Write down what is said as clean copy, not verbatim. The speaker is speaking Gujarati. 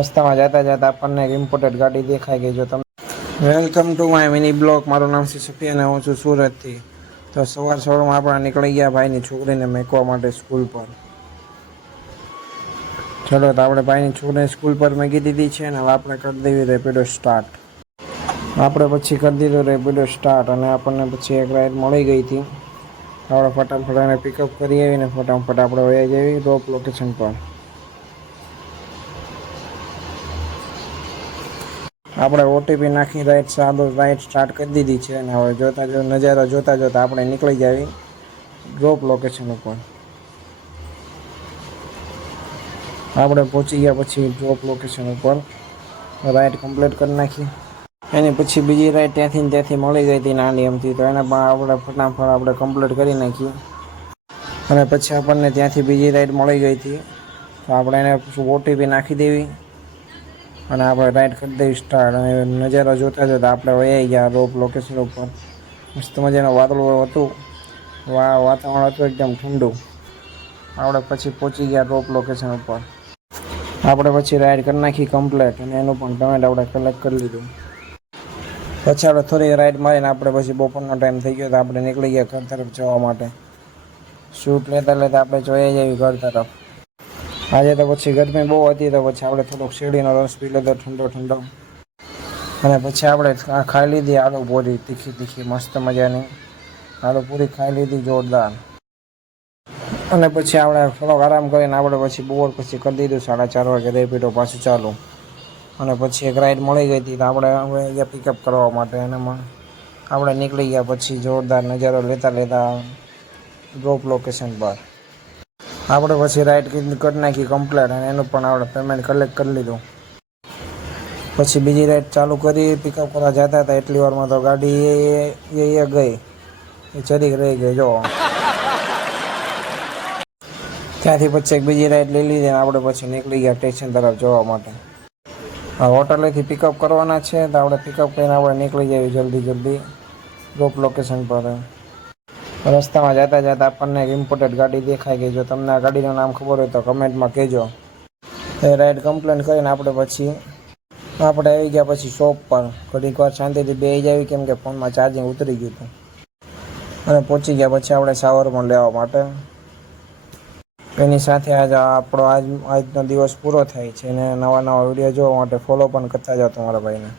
રસ્તામાં જતા જતા આપણને એક ઇમ્પોર્ટન્ટ ગાડી દેખાઈ ગઈ. જો તમે welcome to my mini blog. મારું નામ છે સફિયાન, હું છું સુરતથી. તો સવારમાં આપણે નીકળી ગયા ભાઈની છોકરીને મેકવા માટે સ્કૂલ પર. ચલો તો આપણે ભાઈની છોકરીને સ્કૂલ પર મૂકી દીધી છે અને હવે આપણે કરી દેવી રેપિડો સ્ટાર્ટ. આપણે પછી કરી દીધું રેપિડો સ્ટાર્ટ અને આપણને પછી એક રાઈડ મળી ગઈ હતી. આપણે ફટાફટ એને પિકઅપ કરી આવીને ફટાફટ આપણે વયા જઈએ ડ્રોપ લોકેશન પર. આપણે ઓટીપી નાખી રાઈડ સ્ટાર્ટ કરી દીધી છે અને હવે નજારો જોતા આપણે નીકળી જાવી ડ્રોપ લોકેશન ઉપર. આપણે પહોંચી ગયા પછી ડ્રોપ લોકેશન ઉપર રાઈડ કમ્પ્લીટ કરી નાખી. એની પછી બીજી રાઈડ ત્યાંથી મળી ગઈ હતી નાની એમથી, તો એને પણ આપણે ફટાફટ આપણે કમ્પ્લીટ કરી નાખી. અને પછી આપણને ત્યાંથી બીજી રાઈડ મળી ગઈ હતી, તો આપણે એને ઓટીપી નાખી દેવી અને આપણે રાઈડ કરી દેવી સ્ટાર્ટ. અને નજારો જોતા આપણે વહી ગયા ડ્રોપ લોકેશન ઉપર. મસ્ત મજાનું વાતાવરણ હતું, વાતાવરણ હતું એકદમ ઠંડુ. આપણે પછી પહોંચી ગયા ડ્રોપ લોકેશન ઉપર. આપણે પછી રાઈડ કરી નાખી કમ્પ્લીટ અને એનું પણ પેમેન્ટ આપણે કલેક્ટ કરી લીધું. પછી આપણે થોડી રાઈડ મારીને આપણે પછી બપોરનો ટાઈમ થઈ ગયો તો આપણે નીકળી ગયા ઘર તરફ જવા માટે. શૂટ લેતા આપણે જોઈ જઈએ ઘર તરફ. આજે તો પછી ગરમી બહુ હતી, તો પછી આપણે થોડોક શેરડીનો રસ પી લીધો ઠંડો. અને પછી આપણે ખાઈ લીધી આલુ પૂરી, તીખી મસ્ત મજાની આલુ પૂરી ખાઈ લીધી જોરદાર. અને પછી આપણે થોડોક આરામ કરીને આપણે પછી બપોર પછી કરી દીધું 4:30 વાગે રેપિડો પાછું ચાલુ. અને પછી એક રાઈડ મળી ગઈ હતી, તો આપણે હવે અહીંયા પિકઅપ કરવા માટે એનામાં આપણે નીકળી ગયા પછી જોરદાર નજારો લેતા ડ્રોપ લોકેશન પર. આપણે પછી રાઈડ કરી નાખી કમ્પ્લીટ અને એનું પણ આપણે પેમેન્ટ કલેક્ટ કરી લીધું. પછી બીજી રાઈડ ચાલુ કરી પિકઅપ કરવા જતા હતા એટલી વારમાં તો ગાડી એ ગઈ, એ ચરીક રહી ગઈ જો. ત્યાંથી પછી એક બીજી રાઈડ લઈ લીધી અને આપણે પછી નીકળી ગયા સ્ટેશન તરફ જવા માટે. હોટલેથી પિકઅપ કરવાના છે, તો આપણે પિકઅપ કરીને આપણે નીકળી જઈએ જલ્દી ડ્રોપ લોકેશન પર. રસ્તામાં જતા આપણને એક ઇમ્પોર્ટન્ટ ગાડી દેખાઈ ગઈ. જો તમને આ ગાડીનું નામ ખબર હોય તો કમેન્ટમાં કહેજો. એ રાઈડ કમ્પ્લીટ કરીને આપણે આવી ગયા પછી શોપ પર. ઘડીક વાર શાંતિથી બેસી જાવી, કેમ કે ફોનમાં ચાર્જિંગ ઉતરી ગયું હતું. અને પહોંચી ગયા પછી આપણે શાવર પણ લેવા માટે. એની સાથે આજનો દિવસ પૂરો થાય છે અને નવા વિડીયો જોવા માટે ફોલો પણ કરતા જાઓ તમારા ભાઈને.